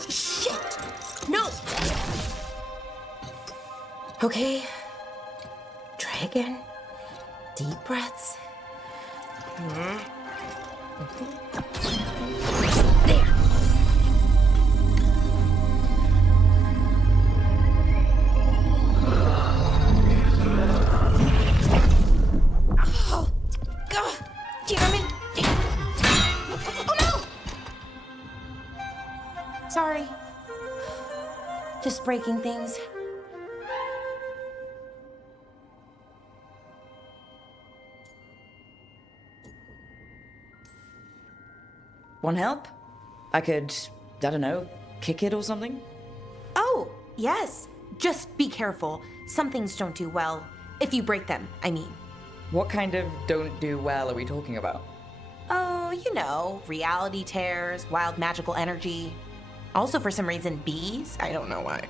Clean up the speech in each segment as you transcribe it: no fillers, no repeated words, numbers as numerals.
Oh, shit! No! Okay. Try again. Deep breaths. There. Oh, God. Damn it. Oh, no! Sorry. Just breaking things. Want help? I could, I don't know, kick it or something? Oh, yes. Just be careful. Some things don't do well. If you break them, I mean. What kind of don't do well are we talking about? Oh, you know, reality tears, wild magical energy. Also, for some reason, bees. I don't know why.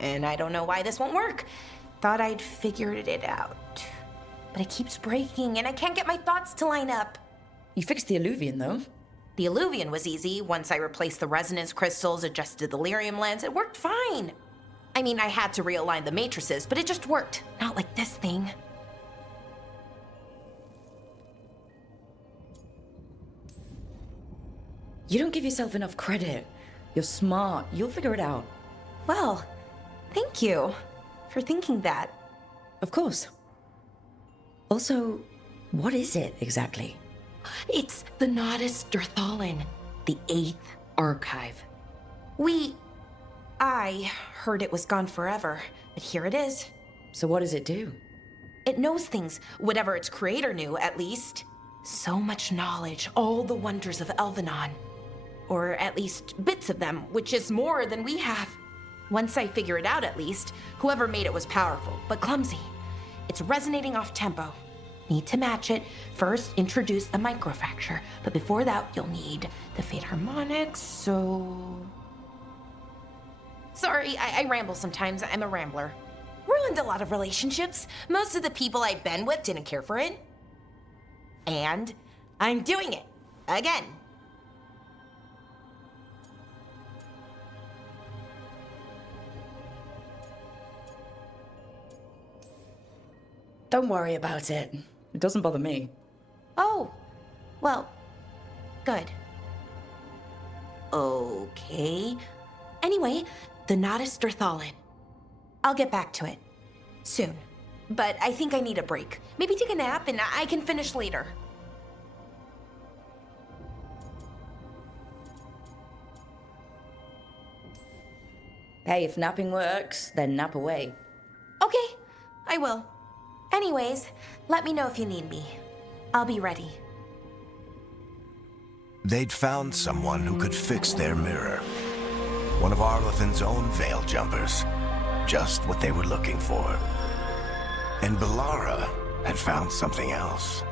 And I don't know why this won't work. Thought I'd figured it out. But it keeps breaking, and I can't get my thoughts to line up. You fixed the alluvian, though. The alluvian was easy. Once I replaced the resonance crystals, adjusted the lyrium lens, it worked fine. I mean, I had to realign the matrices, but it just worked. Not like this thing. You don't give yourself enough credit. You're smart. You'll figure it out. Well, thank you for thinking that. Of course. Also, what is it exactly? It's the Nodus Derthalin, the 8th archive. I heard it was gone forever, but here it is. So what does it do? It knows things, whatever its creator knew, at least. So much knowledge, all the wonders of Elvenon. Or at least bits of them, which is more than we have. Once I figure it out, at least, whoever made it was powerful, but clumsy. It's resonating off tempo. Need to match it. First, introduce a microfracture, but before that, you'll need the fade harmonics, so... Sorry, I ramble sometimes. I'm a rambler. Ruined a lot of relationships. Most of the people I've been with didn't care for it. And I'm doing it. Again. Don't worry about it. It doesn't bother me. Oh, well, good. Okay. Anyway, the Nodus Derthalin. I'll get back to it. Soon. But I think I need a break. Maybe take a nap and I can finish later. Hey, if napping works, then nap away. Okay, I will. Anyways, let me know if you need me. I'll be ready. They'd found someone who could fix their mirror. One of Arlathan's own veil jumpers. Just what they were looking for. And Bellara had found something else.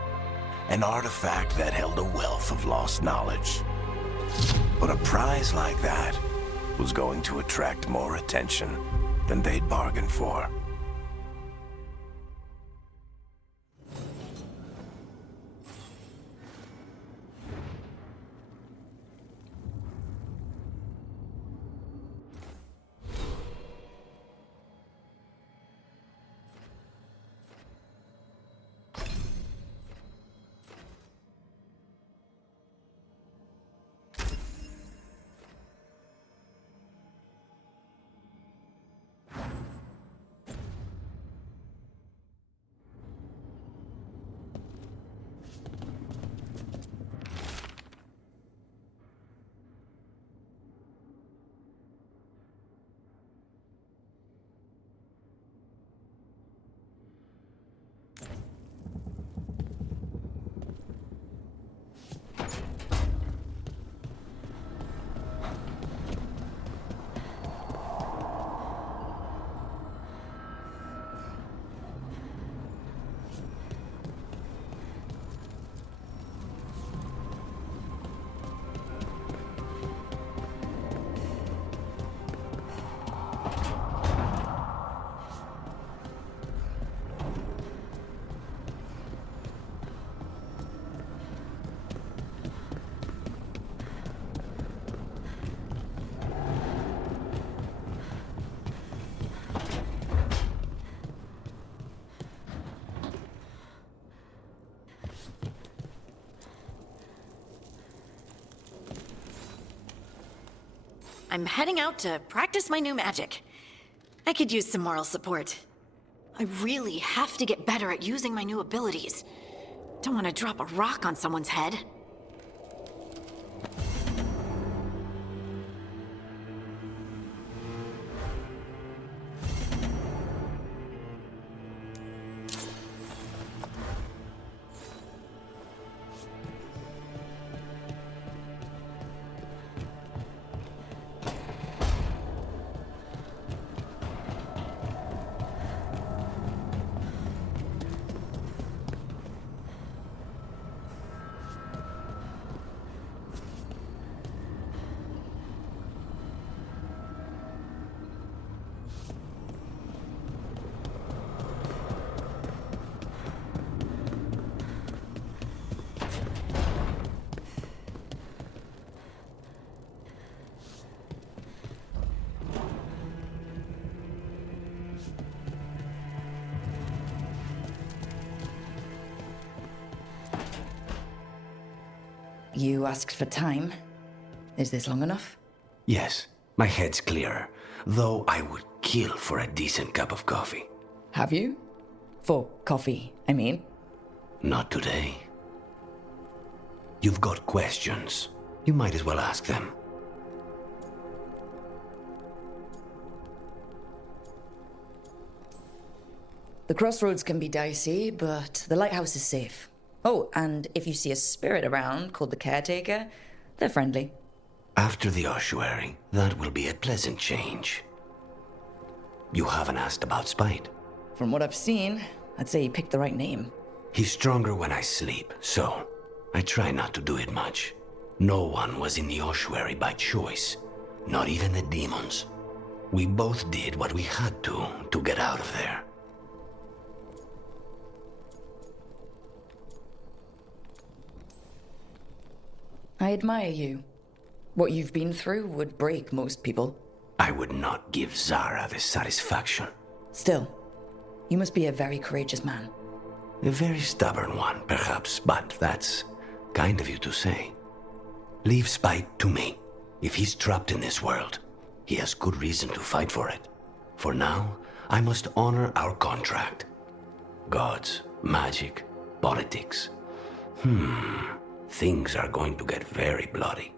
An artifact that held a wealth of lost knowledge. But a prize like that was going to attract more attention than they'd bargained for. I'm heading out to practice my new magic. I could use some moral support. I really have to get better at using my new abilities. Don't want to drop a rock on someone's head. You asked for time. Is this long enough? Yes, my head's clearer, though I would kill for a decent cup of coffee. Have you? For coffee, I mean. Not today. You've got questions. You might as well ask them. The crossroads can be dicey, but the lighthouse is safe. Oh, and if you see a spirit around called the Caretaker, they're friendly. After the ossuary, that will be a pleasant change. You haven't asked about Spite. From what I've seen, I'd say you picked the right name. He's stronger when I sleep, so I try not to do it much. No one was in the ossuary by choice, not even the demons. We both did what we had to get out of there. I admire you. What you've been through would break most people. I would not give Zara the satisfaction. Still, you must be a very courageous man. A very stubborn one, perhaps, but that's kind of you to say. Leave Spite to me. If he's trapped in this world, he has good reason to fight for it. For now, I must honor our contract. Gods, magic, politics. Things are going to get very bloody.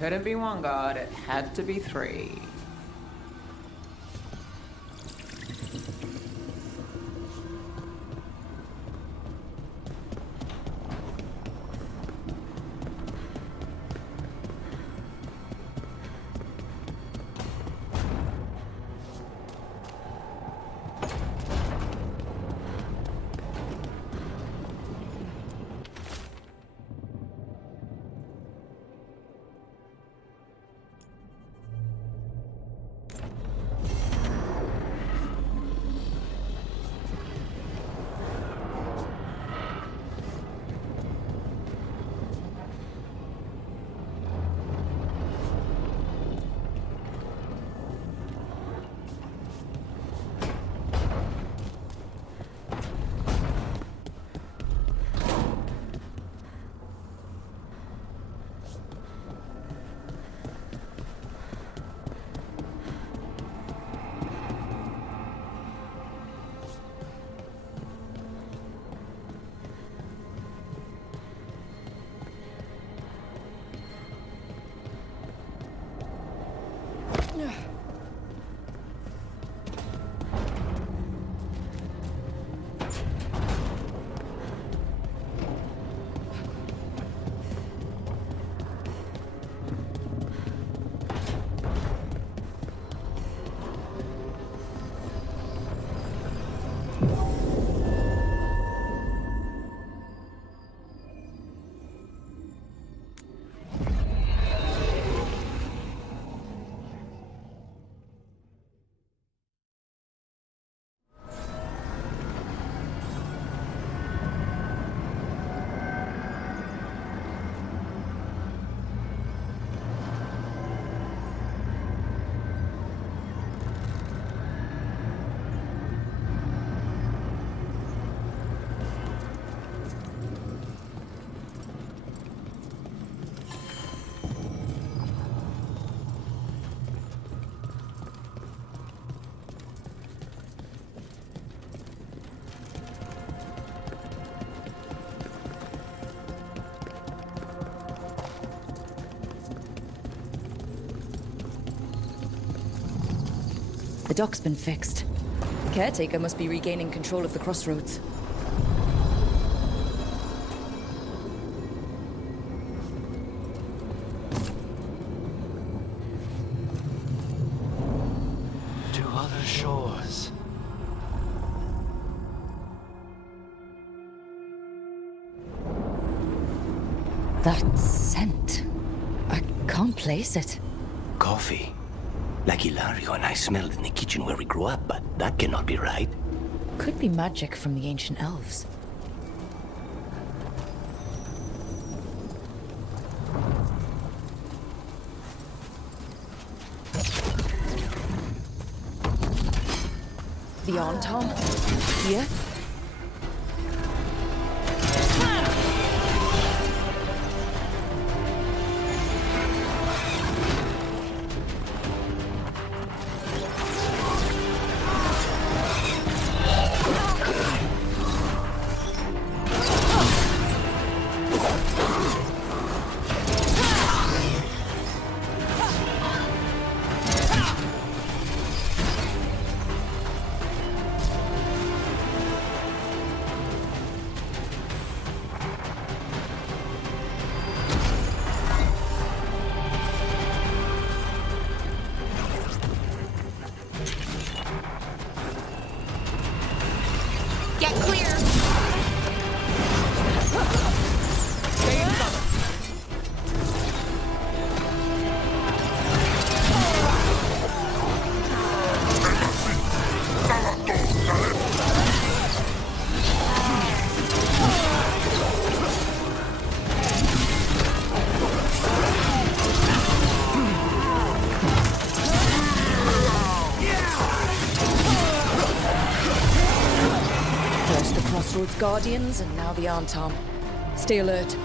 Couldn't be one god, it had to be three. The dock's been fixed. Caretaker must be regaining control of the crossroads. To other shores. That scent. I can't place it. Coffee. Like Hilario and I smelled in the kitchen where we grew up, but that cannot be right. Could be magic from the ancient elves. The arm, Tom. Here. Get clear! First the Crossroads Guardians, and now the Arm-Tom. Stay alert.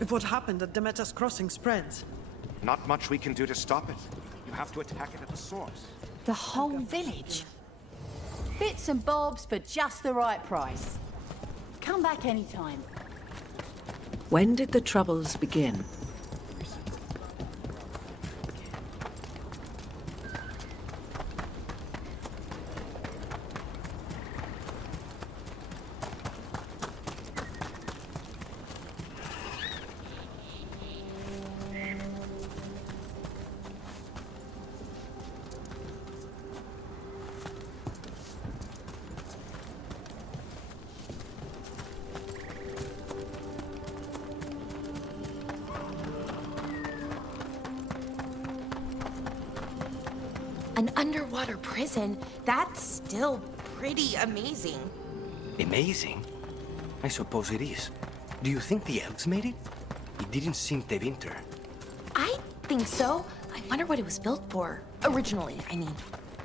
If what happened at Demeter's Crossing spreads, Not much we can do to stop it. You have to attack it at the source. The whole village. Bits and bobs for just the right price. Come back anytime. When did the troubles begin? An underwater prison, that's still pretty amazing. Amazing? I suppose it is. Do you think the elves made it? It didn't seem to winter. I think so. I wonder what it was built for. Originally, I mean.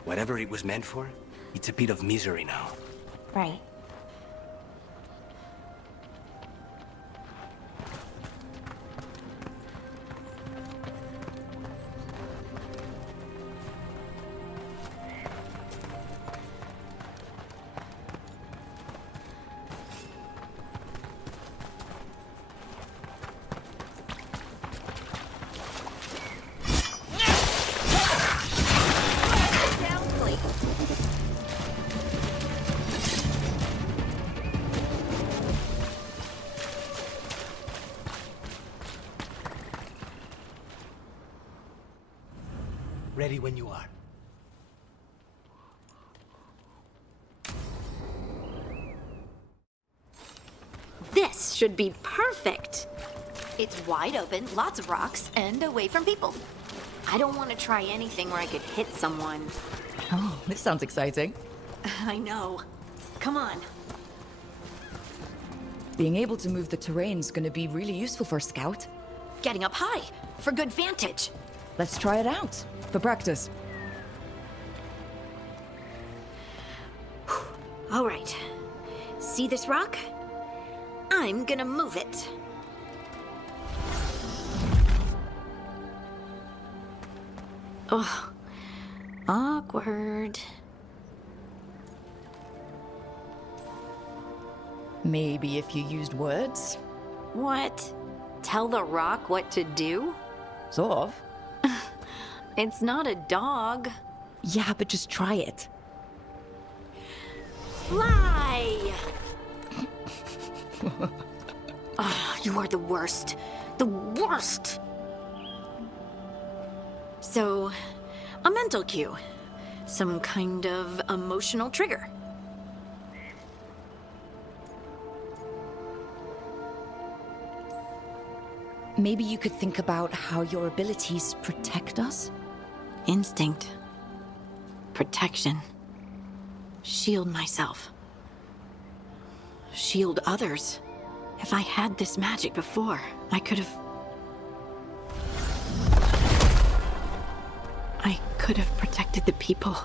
Whatever it was meant for, it's a bit of misery now. Right. Ready when you are. This should be perfect. It's wide open, lots of rocks, and away from people. I don't want to try anything where I could hit someone. Oh, this sounds exciting. I know. Come on. Being able to move the terrain's gonna be really useful for a scout. Getting up high, for good vantage. Let's try it out, for practice. All right. See this rock? I'm gonna move it. Oh, awkward. Maybe if you used words? What? Tell the rock what to do? Sort of. It's not a dog. Yeah, but just try it. Fly! Oh, you are the worst. The worst! So, a mental cue. Some kind of emotional trigger. Maybe you could think about how your abilities protect us? Instinct. Protection. Shield myself. Shield others. If I had this magic before, I could have protected the people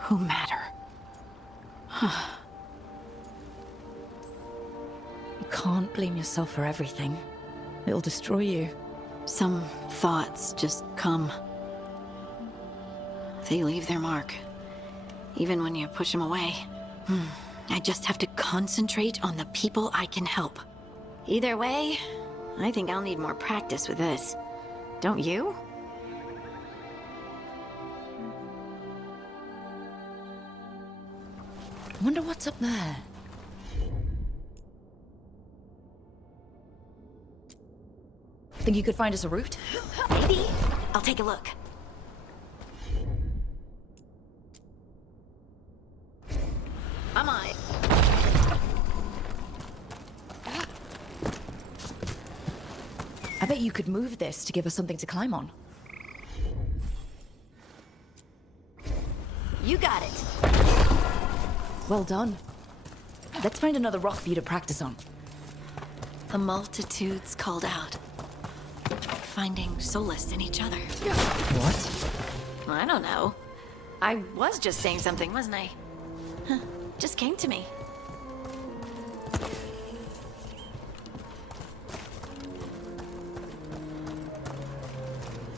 who matter. You can't blame yourself for everything. It'll destroy you. Some thoughts just come. They leave their mark. Even when you push them away. I just have to concentrate on the people I can help. Either way, I think I'll need more practice with this. Don't you? I wonder what's up there. Think you could find us a route? Maybe. I'll take a look. I'm on it. I bet you could move this to give us something to climb on. You got it. Well done. Let's find another rock for you to practice on. The multitudes called out, finding solace in each other. What? I don't know. I was just saying something, wasn't I? Just came to me.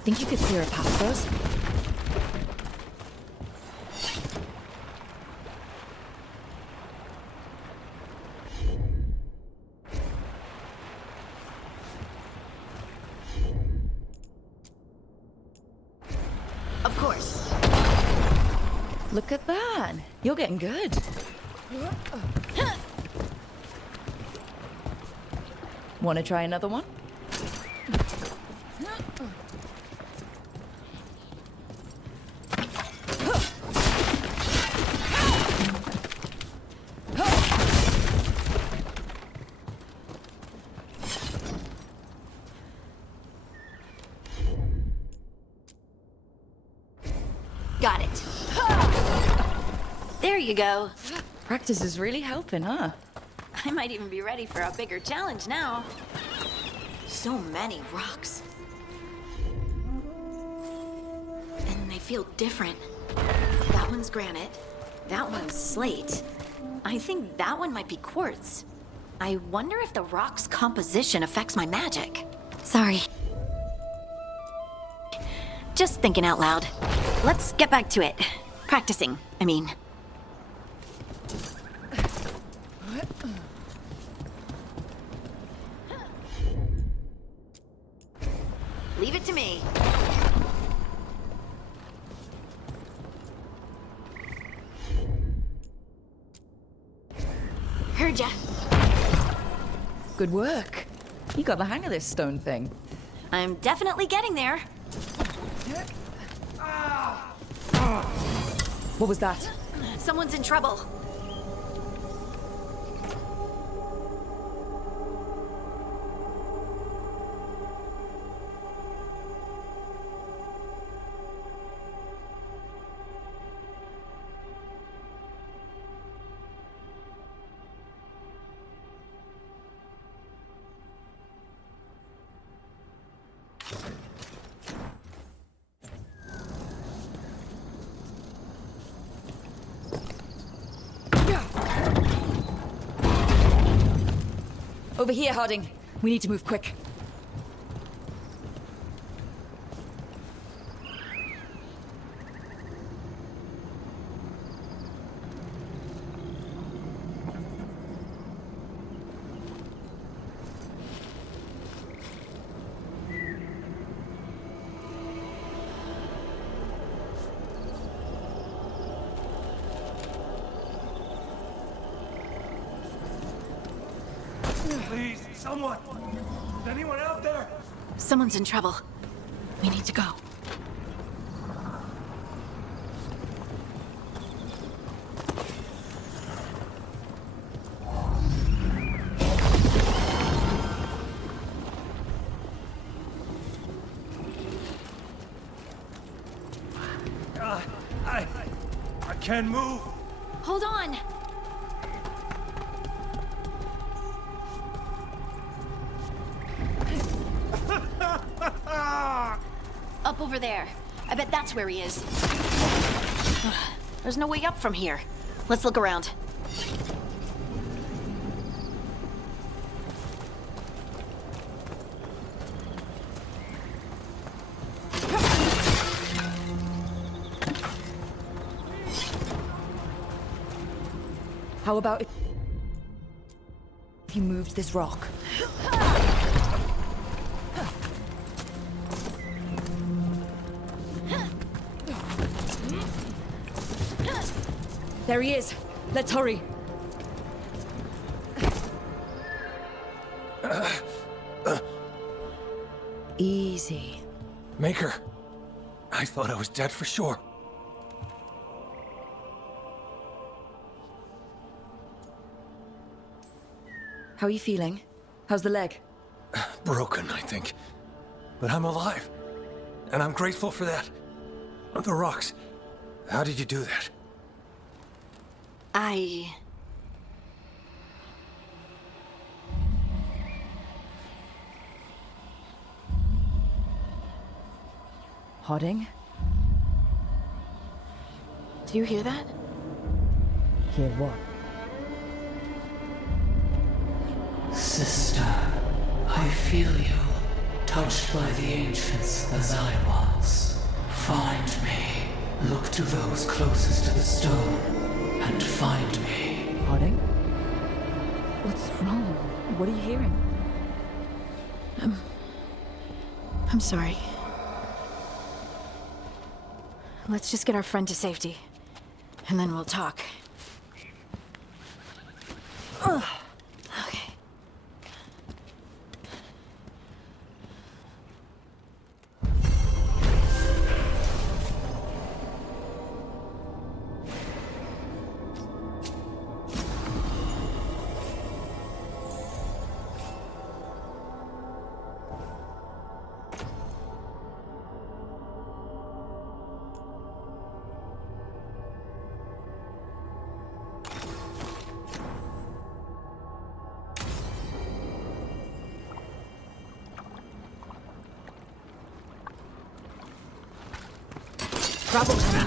Think you could clear a path for us? Of course. Look at that. You're getting good. Want to try another one? Got it. There you go. Practice is really helping, huh? I might even be ready for a bigger challenge now. So many rocks. And they feel different. That one's granite. That one's slate. I think that one might be quartz. I wonder if the rock's composition affects my magic. Sorry. Just thinking out loud. Let's get back to it. Practicing, I mean. Leave it to me. Heard ya. Good work. You got the hang of this stone thing. I'm definitely getting there. What was that? Someone's in trouble. Over here, Harding. We need to move quick. Please, someone! Is anyone out there? Someone's in trouble. We need to go. I can't move. Hold on. Up over there. I bet that's where he is. There's no way up from here. Let's look around. How about if you moved this rock? There he is. Let's hurry. Easy. Maker, I thought I was dead for sure. How are you feeling? How's the leg? Broken, I think. But I'm alive. And I'm grateful for that. The rocks. How did you do that? Harding? Do you hear that? Hear what? Sister, I feel you, touched by the ancients as I was. Find me. Look to those closest to the stone, and find me. Harding? What's wrong? What are you hearing? I'm sorry. Let's just get our friend to safety, and then we'll talk. Okay. Trouble coming.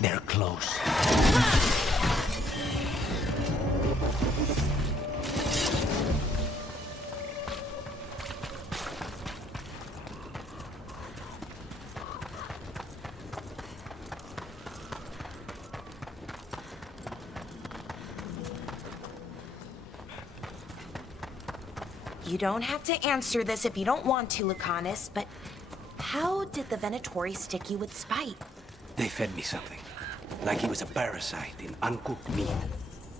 They're close. You don't have to answer this if you don't want to, Lucanus, but how did the Venatori stick you with spite? They fed me something. Like he was a parasite in uncooked meat.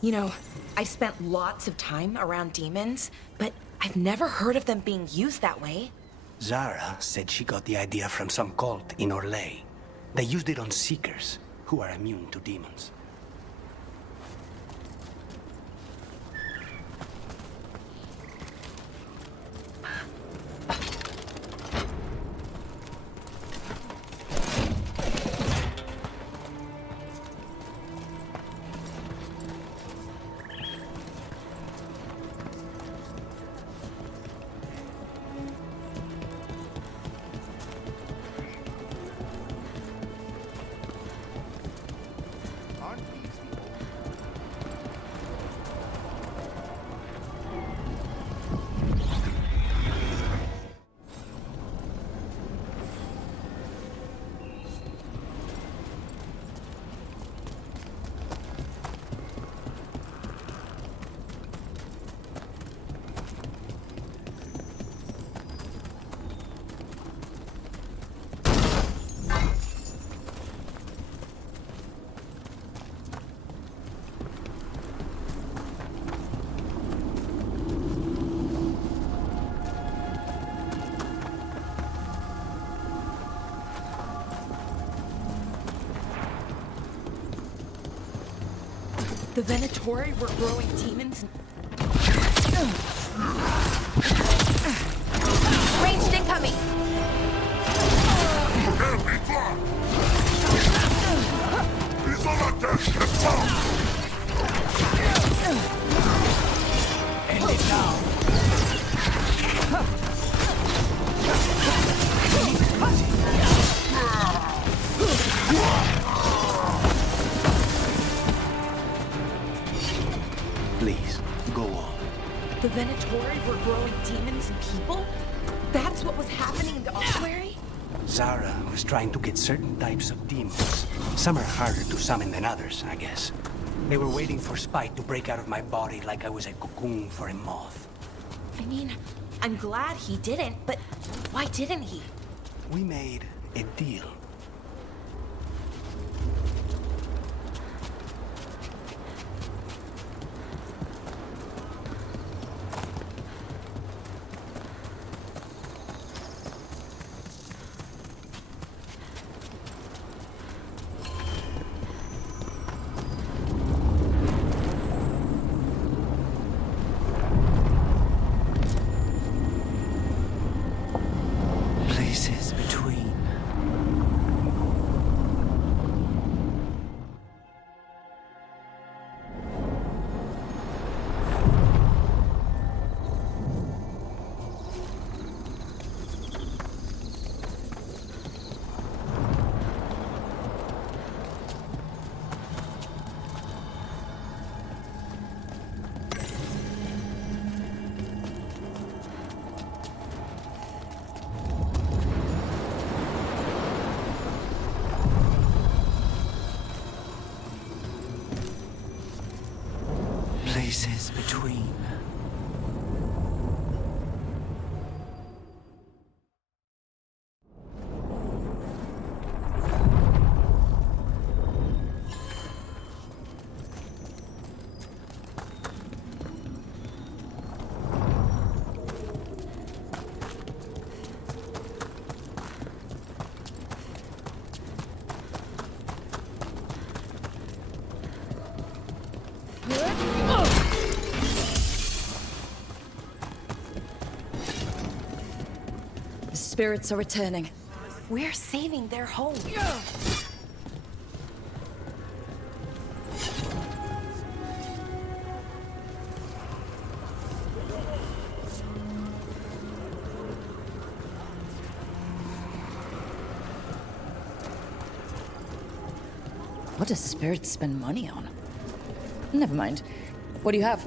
You know, I've spent lots of time around demons, but I've never heard of them being used that way. Zara said she got the idea from some cult in Orlais. They used it on seekers who are immune to demons. The Venatori were growing demons. Ranged incoming! End it now! Please, go on. The Venatori were growing demons and people? That's what was happening in the ossuary? Zara was trying to get certain types of demons. Some are harder to summon than others, I guess. They were waiting for Spite to break out of my body like I was a cocoon for a moth. I mean, I'm glad he didn't, but why didn't he? We made a deal. Places between spaces between. The spirits are returning. We're saving their home. What does spirits spend money on? Never mind. What do you have?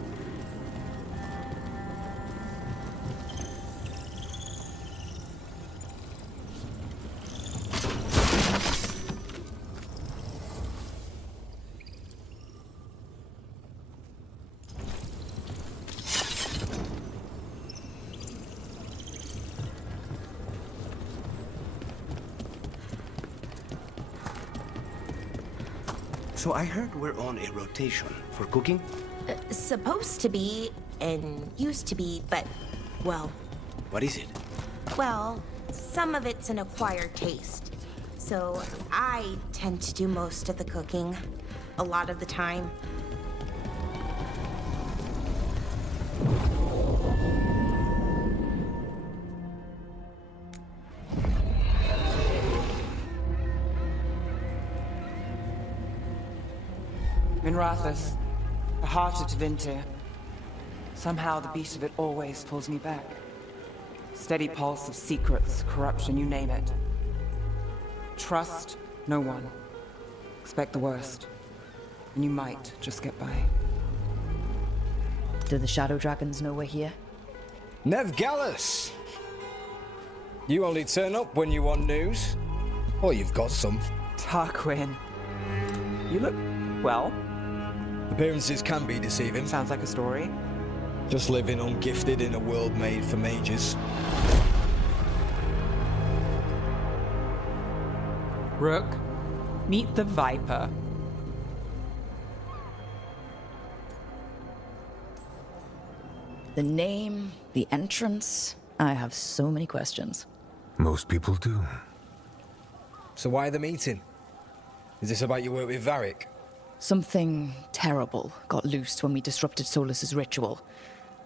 So I heard we're on a rotation for cooking? Supposed to be, and used to be, but, well... What is it? Well, some of it's an acquired taste. So I tend to do most of the cooking, a lot of the time. Minrathus, the heart of Tevinter. Somehow the beat of it always pulls me back. Steady pulse of secrets, corruption, you name it. Trust no one. Expect the worst. And you might just get by. Do the Shadow Dragons know we're here? Nev Gallus! You only turn up when you want news. Or you've got some. Tarquin. You look, well... Appearances can be deceiving. Sounds like a story. Just living ungifted in a world made for mages. Rook, meet the Viper. The name, the entrance. I have so many questions. Most people do. So why the meeting? Is this about your work with Varric? Something terrible got loosed when we disrupted Solus's ritual.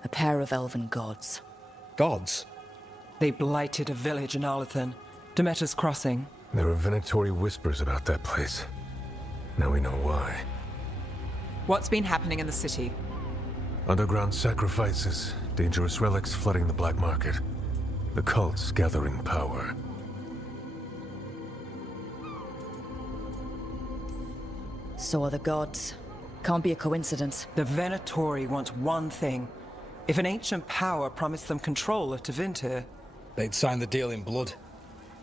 A pair of elven gods. Gods? They blighted a village in Arlethan, Demeter's Crossing. There were venatory whispers about that place. Now we know why. What's been happening in the city? Underground sacrifices, dangerous relics flooding the black market. The cults gathering power. So are the gods. Can't be a coincidence. The Venatori want one thing. If an ancient power promised them control of Tevinter... They'd sign the deal in blood.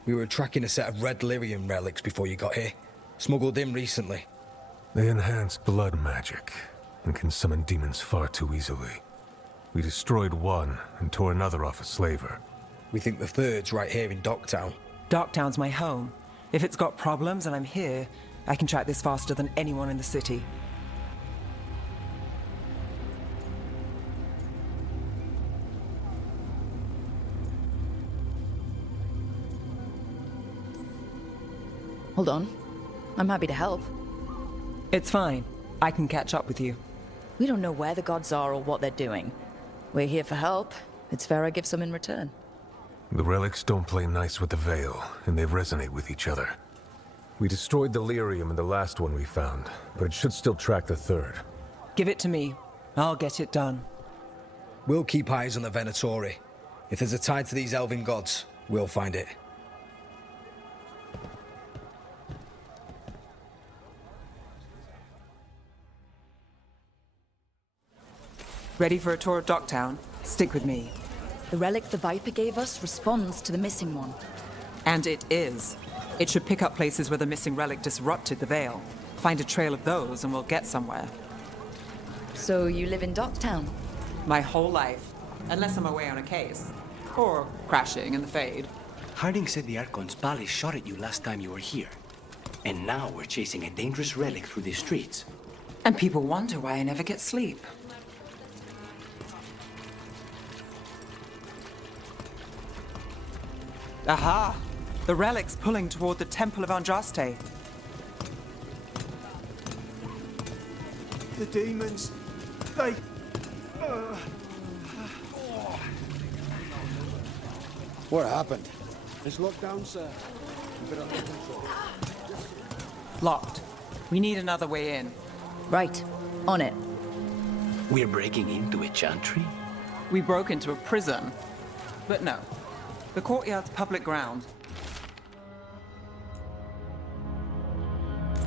We were tracking a set of red lyrium relics before you got here. Smuggled in recently. They enhanced blood magic and can summon demons far too easily. We destroyed one and tore another off a slaver. We think the third's right here in Docktown. Docktown's my home. If it's got problems and I'm here, I can track this faster than anyone in the city. Hold on. I'm happy to help. It's fine. I can catch up with you. We don't know where the gods are or what they're doing. We're here for help. It's fair I give some in return. The relics don't play nice with the Veil, and they resonate with each other. We destroyed the lyrium in the last one we found, but it should still track the third. Give it to me. I'll get it done. We'll keep eyes on the Venatori. If there's a tie to these elven gods, we'll find it. Ready for a tour of Docktown? Stick with me. The relic the Viper gave us responds to the missing one. And it is. It should pick up places where the missing relic disrupted the Veil. Find a trail of those and we'll get somewhere. So you live in Docktown? My whole life. Unless I'm away on a case. Or crashing in the Fade. Harding said the Archon's palace shot at you last time you were here. And now we're chasing a dangerous relic through the streets. And people wonder why I never get sleep. Aha! The relic's pulling toward the Temple of Andraste. The demons, they... What happened? It's locked down, sir. A bit under control. Locked. We need another way in. Right. On it. We're breaking into a chantry? We broke into a prison. But no. The courtyard's public ground.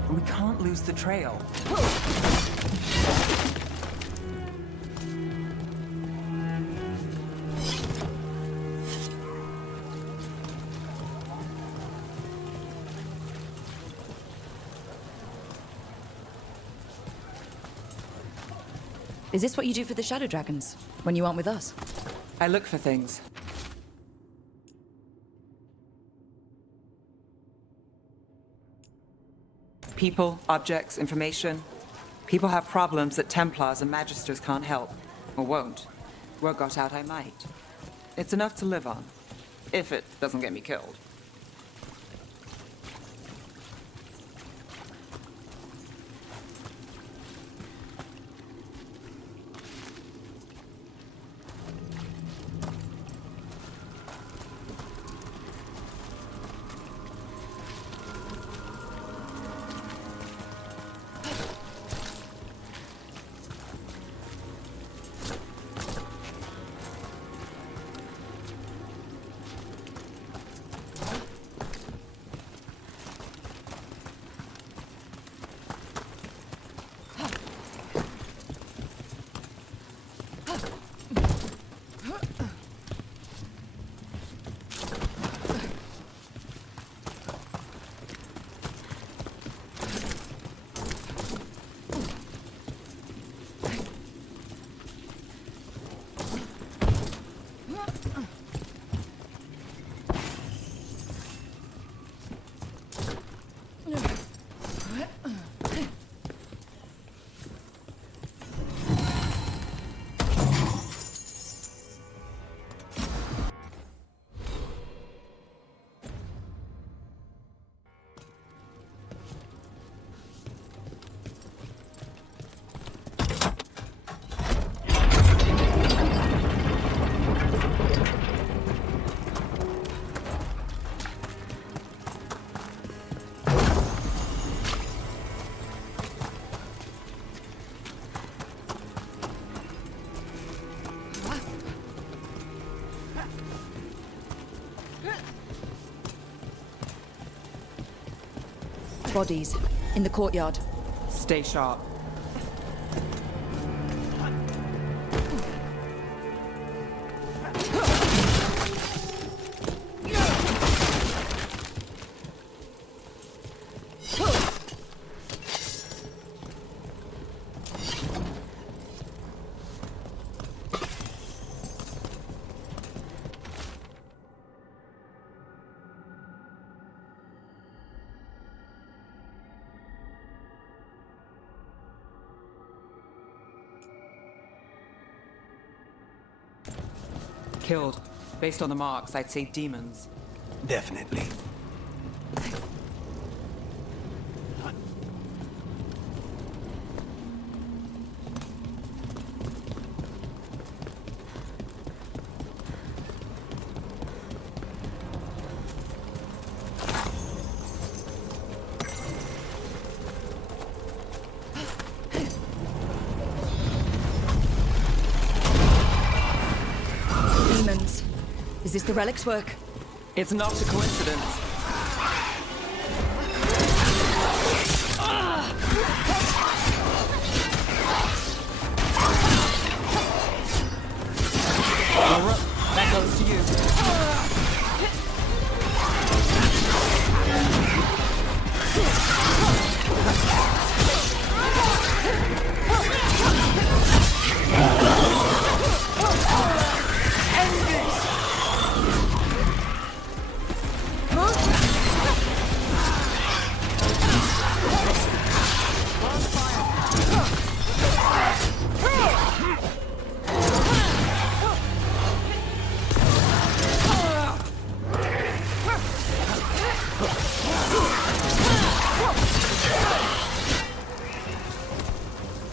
We can't lose the trail. Is this what you do for the Shadow Dragons, when you aren't with us? I look for things. People, objects, information. People have problems that Templars and Magisters can't help, or won't. Word got out I might. It's enough to live on, if it doesn't get me killed. Bodies. In the courtyard. Stay sharp. Killed. Based on the marks, I'd say demons. Definitely. Is this the relic's work? It's not a coincidence. Laura, that goes to you.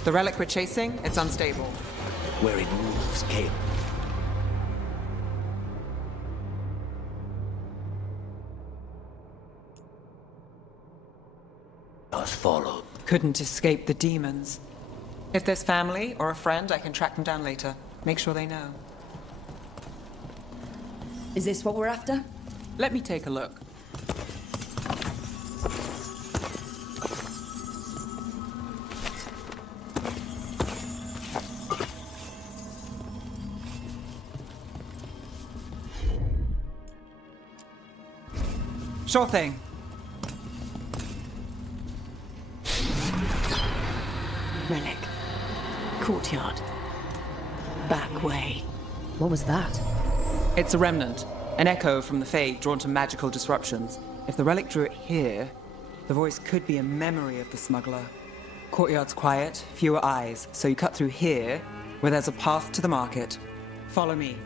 The relic we're chasing, it's unstable. Where it moves, Kate. Us followed. Couldn't escape the demons. If there's family or a friend, I can track them down later. Make sure they know. Is this what we're after? Let me take a look. Sure thing. Relic. Courtyard. Back way. What was that? It's a remnant. An echo from the Fade drawn to magical disruptions. If the relic drew it here, the voice could be a memory of the smuggler. Courtyard's quiet, fewer eyes, so you cut through here, where there's a path to the market. Follow me.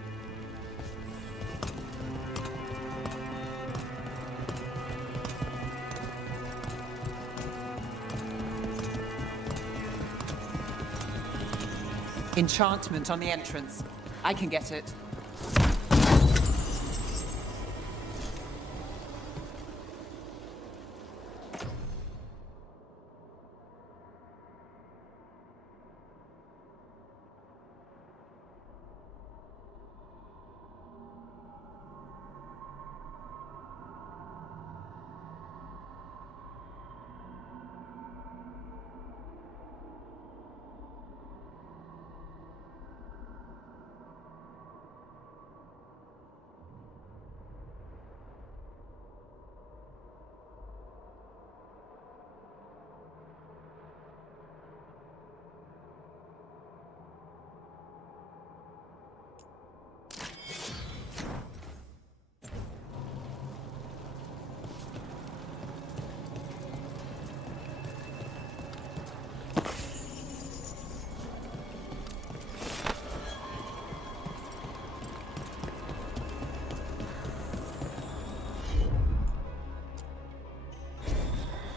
Enchantment on the entrance. I can get it.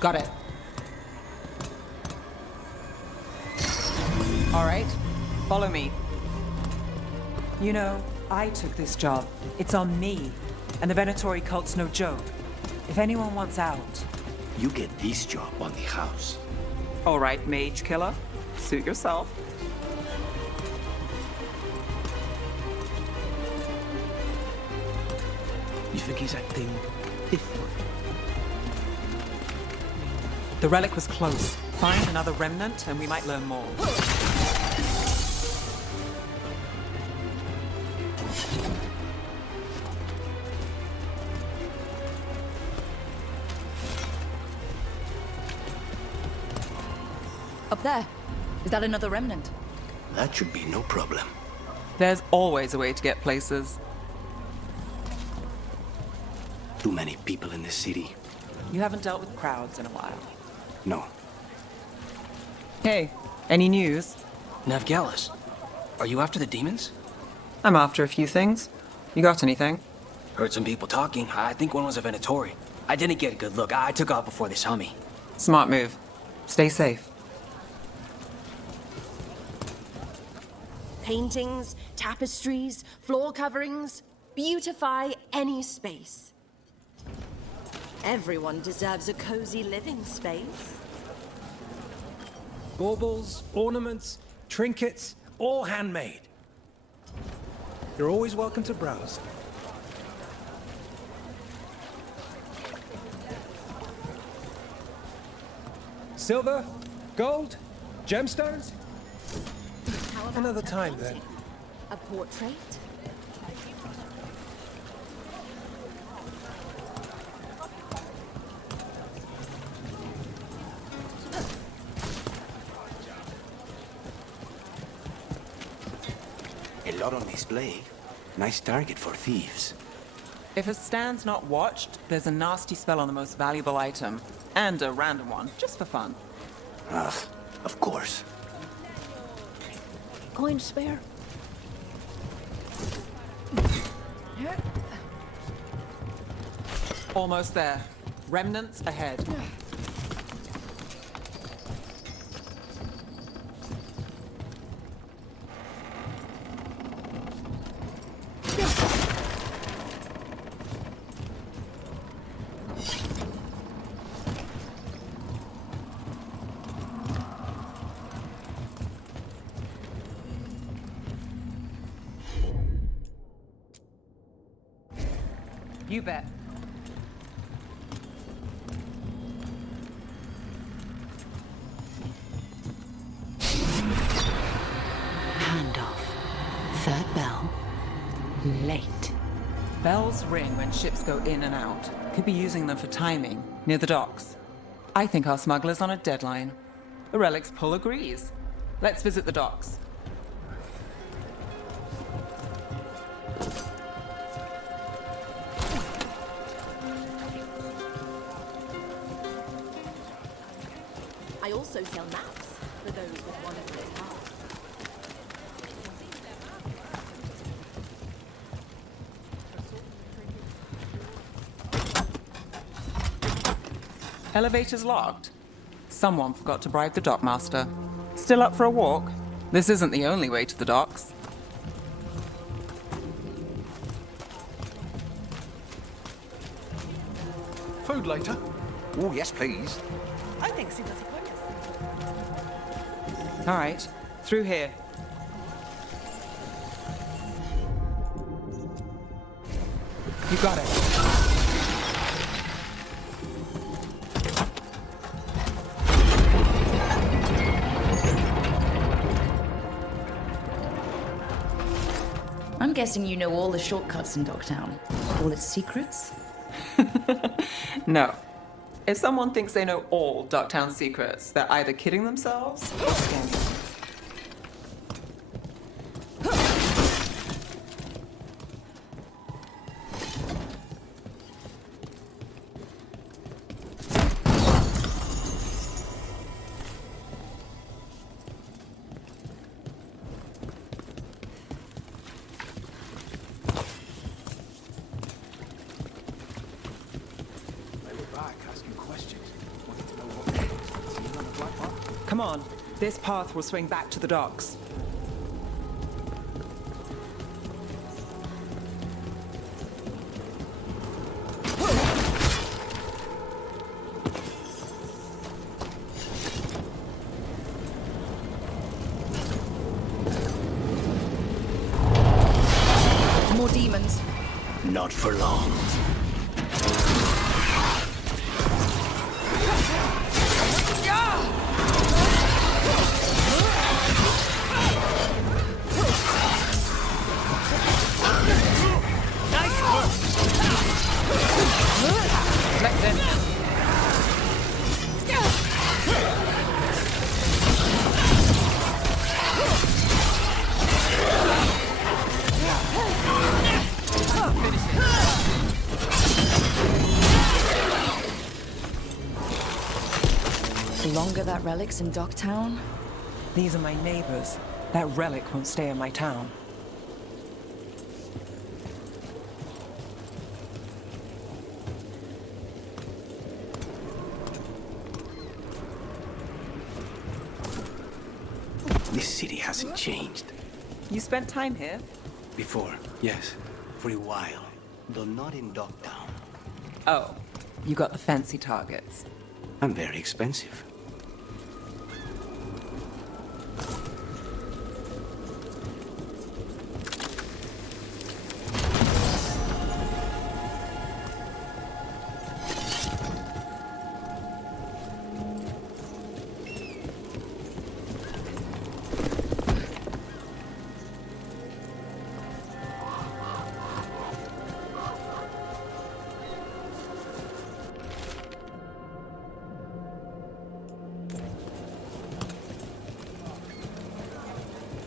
Got it. All right, follow me. You know, I took this job. It's on me. And the Venatori cult's no joke. If anyone wants out... You get this job on the house. All right, mage killer. Suit yourself. You think he's acting different? The relic was close. Find another remnant and we might learn more. Up there. Is that another remnant? That should be no problem. There's always a way to get places. Too many people in this city. You haven't dealt with crowds in a while. No. Hey, any news? Navgalis, are you after the demons? I'm after a few things. You got anything? Heard some people talking. I think one was a Venatori. I didn't get a good look. I took off before they saw me. Smart move. Stay safe. Paintings, tapestries, floor coverings. Beautify any space. Everyone deserves a cozy living space. Baubles, ornaments, trinkets, all handmade. You're always welcome to browse. Silver? Gold? Gemstones? Another time, then. A portrait? A lot on display. Nice target for thieves. If a stand's not watched, there's a nasty spell on the most valuable item. And a random one, just for fun. Ugh, of course. Coin spare? Almost there. Remnants ahead. You bet. Handoff. Third bell. Late. Bells ring when ships go in and out. Could be using them for timing, near the docks. I think our smuggler's on a deadline. The Relic's pull agrees. Let's visit the docks. I also sell maps for those with one of those cards. Elevator's locked. Someone forgot to bribe the dockmaster. Still up for a walk? This isn't the only way to the docks. Food later? Oh, yes, please. I think sí, that's All right, through here. You got it. I'm guessing you know all the shortcuts in Dogtown. All its secrets? No. If someone thinks they know all Dogtown secrets, they're either kidding themselves or scamming. Come on, this path will swing back to the docks. More demons. Not for long. The longer that relic's in Dogtown. These are my neighbors. That relic won't stay in my town. This city hasn't changed. You spent time here? Before, yes. For a while. Though not in Dogtown. Oh, you got the fancy targets. I'm very expensive.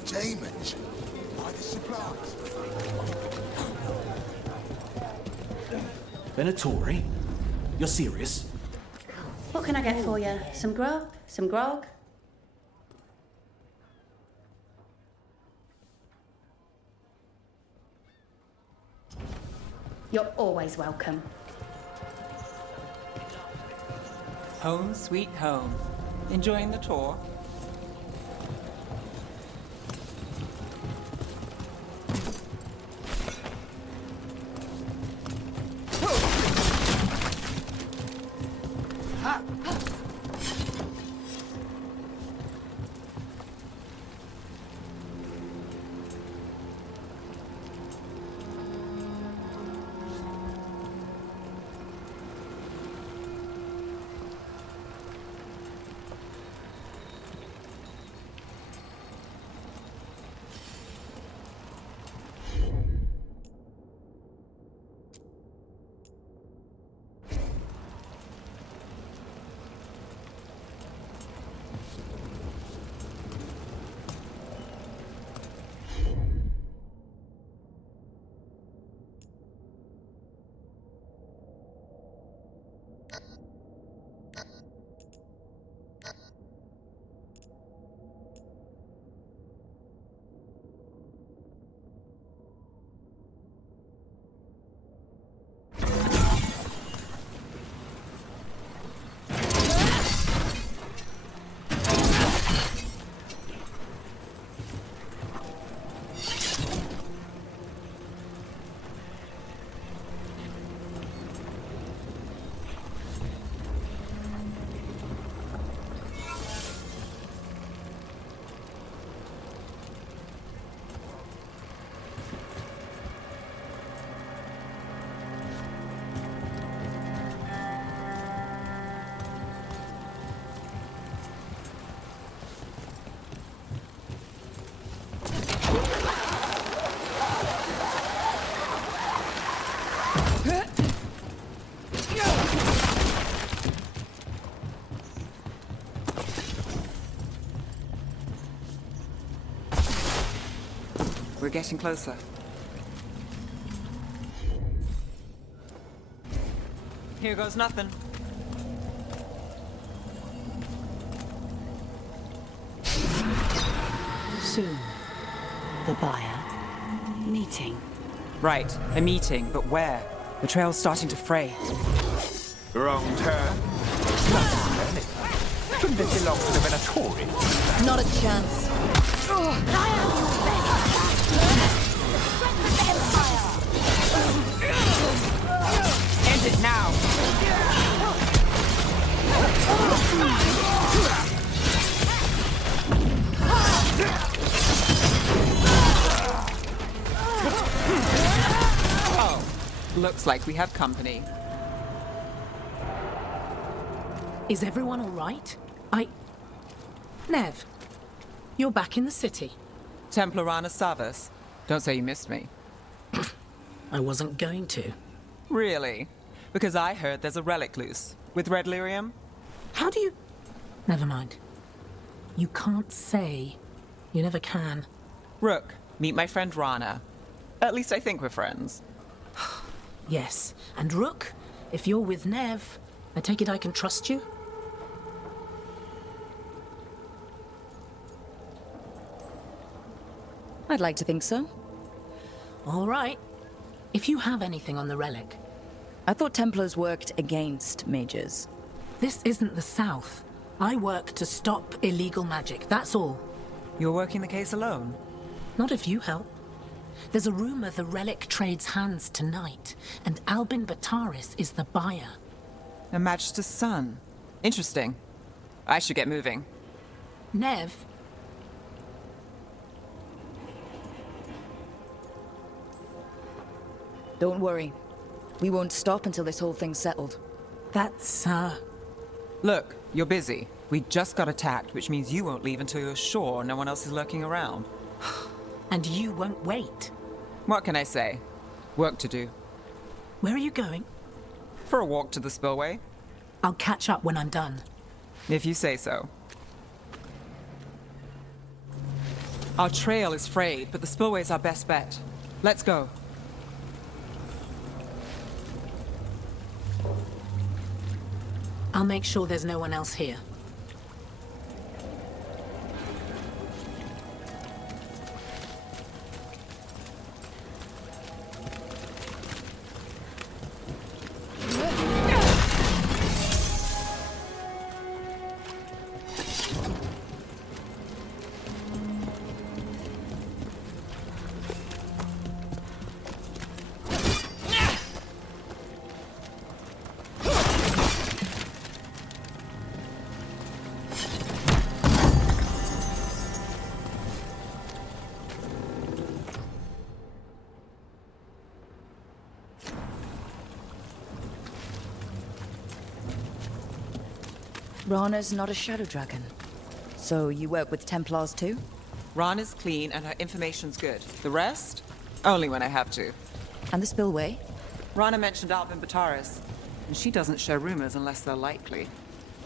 Demons. By the supplies. Venatori? You're serious? What can I get for you? Some grub? Some grog? You're always welcome. Home sweet home. Enjoying the tour? We're getting closer. Here goes nothing. Soon, the buyer. Meeting. Right, a meeting, but where? The trail's starting to fray. Wrong turn. Shouldn't it belong to the Venatori? Not a chance. End it now! Oh, looks like we have company. Is everyone all right? Nev, you're back in the city. Templarana Savas. Don't say you missed me. I wasn't going to. Really? Because I heard there's a relic loose. With red lyrium? How do you... Never mind. You can't say. You never can. Rook, meet my friend Rana. At least I think we're friends. Yes. And Rook, if you're with Nev, I take it I can trust you? I'd like to think so. All right. If you have anything on the relic. I thought Templars worked against mages. This isn't the South. I work to stop illegal magic, that's all. You're working the case alone? Not if you help. There's a rumor the relic trades hands tonight, and Albin Bataris is the buyer. A Magister's son. Interesting. I should get moving. Nev? Don't worry. We won't stop until this whole thing's settled. That's, Look, you're busy. We just got attacked, which means you won't leave until you're sure no one else is lurking around. And you won't wait. What can I say? Work to do. Where are you going? For a walk to the spillway. I'll catch up when I'm done. If you say so. Our trail is frayed, but the spillway's our best bet. Let's go. I'll make sure there's no one else here. Rana's not a shadow dragon. So you work with Templars too? Rana's clean and her information's good. The rest? Only when I have to. And the spillway? Rana mentioned Albin Bataris, and she doesn't share rumors unless they're likely.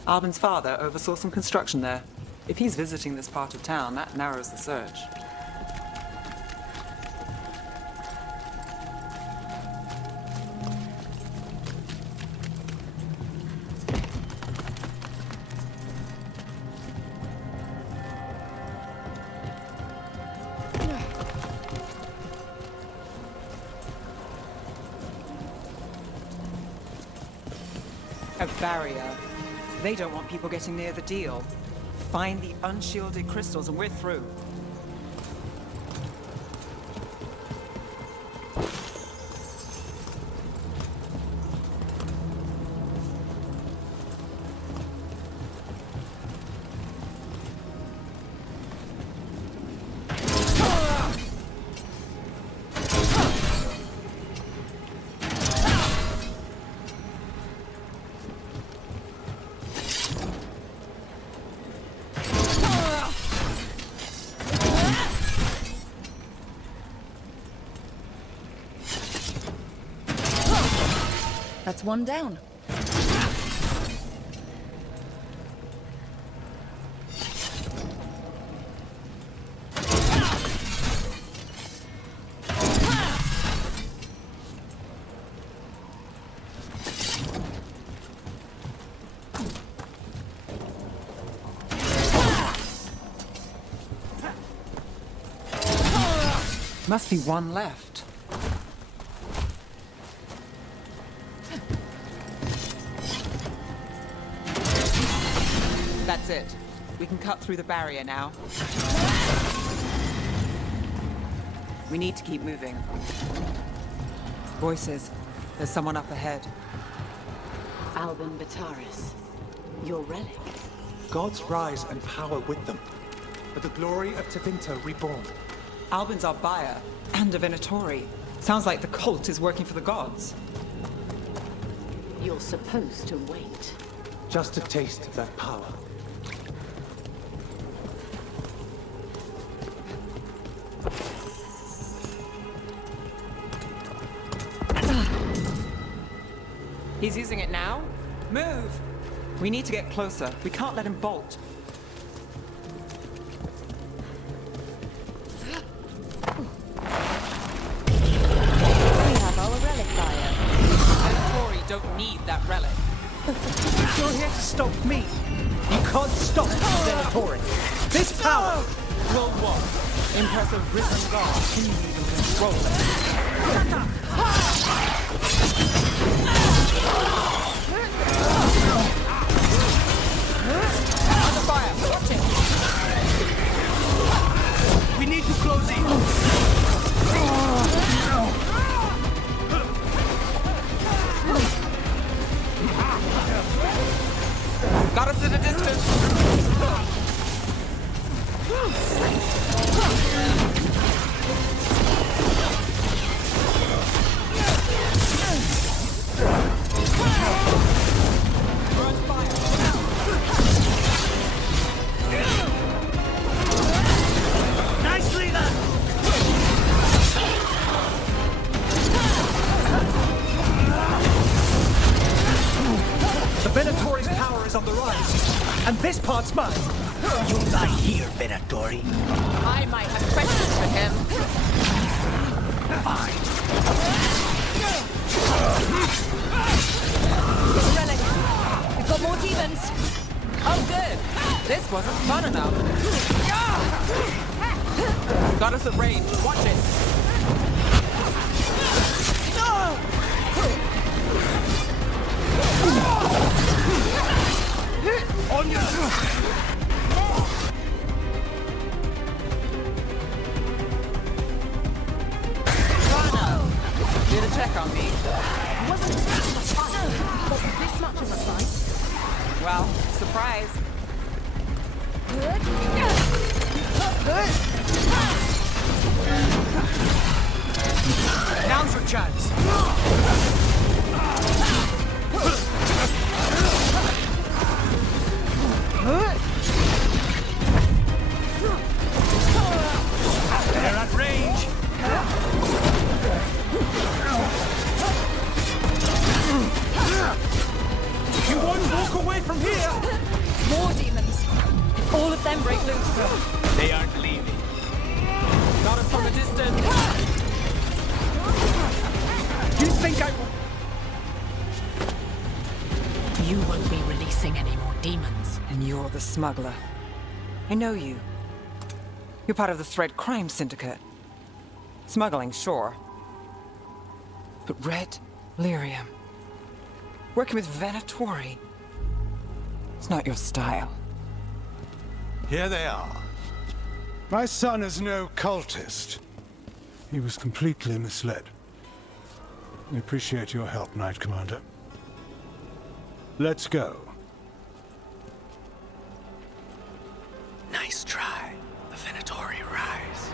Albin's father oversaw some construction there. If he's visiting this part of town, that narrows the search. A barrier. They don't want people getting near the deal. Find the unshielded crystals and we're through. That's one down. Must be one left. That's it. We can cut through the barrier now. We need to keep moving. Voices. There's someone up ahead. Albin Bataris, your relic. Gods rise and power with them. For the glory of Tevinter reborn. Albin's our buyer, and a Venatori. Sounds like the cult is working for the gods. You're supposed to wait. Just a taste of that power. He's using it now? Move! We need to get closer. We can't let him bolt. We have our relic buyer. Venatori don't need that relic. You're here to stop me. You can't stop Venatori. This power will what? Impress a risen god. Can you even control it? Under fire! Watch it! We need to close in. Got us at a distance. Nicely done. The Venatori's power is on the rise, and this part's mine. You'll die here, Venatori. I might have questions for him. Fine. Relic. We've got more demons. Oh, good. This wasn't fun enough. Got us at range. Watch it. On your... Did a check on me. Wasn't this much of a fight? Well, surprise. Now's your chance. They're at range. You won't walk away from here. More demons. All of them break loose. They aren't leaving. Got us from a distance. You think I will... You won't be releasing any more demons. And you're the smuggler. I know you. You're part of the Thread crime syndicate. Smuggling, sure. But Red Lyrium. Working with Venatori. It's not your style. Here they are. My son is no cultist. He was completely misled. We appreciate your help, Knight Commander. Let's go. Nice try. The Venatori rise.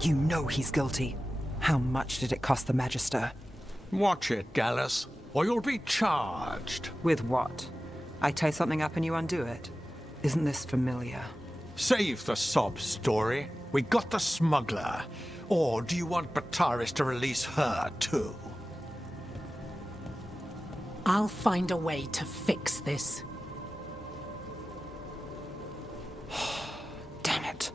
You know he's guilty. How much did it cost the Magister? Watch it, Gallus, or you'll be charged. With what? I tie something up and you undo it. Isn't this familiar? Save the sob story. We got the smuggler. Or do you want Bataris to release her, too? I'll find a way to fix this. Damn it.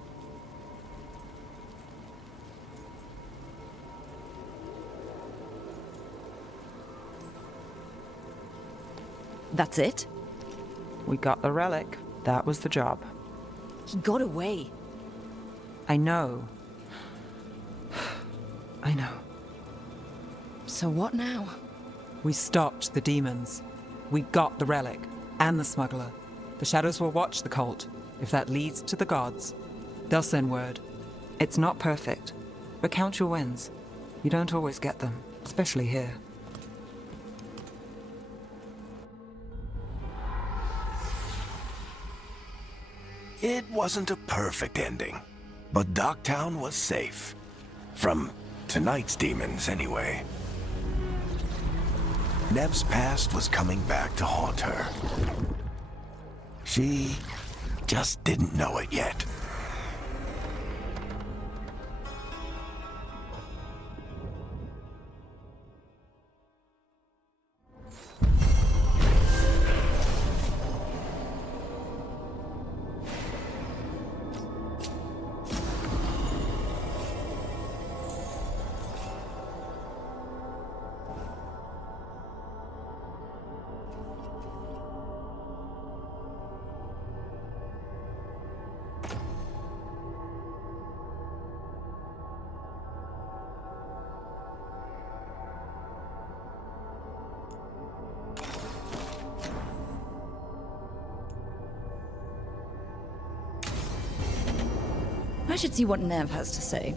That's it? We got the relic. That was the job. He got away. I know. I know. So what now? We stopped the demons. We got the relic, and the smuggler. The shadows will watch the cult. If that leads to the gods, they'll send word. It's not perfect, but count your wins. You don't always get them, especially here. It wasn't a perfect ending, but Docktown was safe. From tonight's demons, anyway. Nev's past was coming back to haunt her. She just didn't know it yet. I should see what Nev has to say.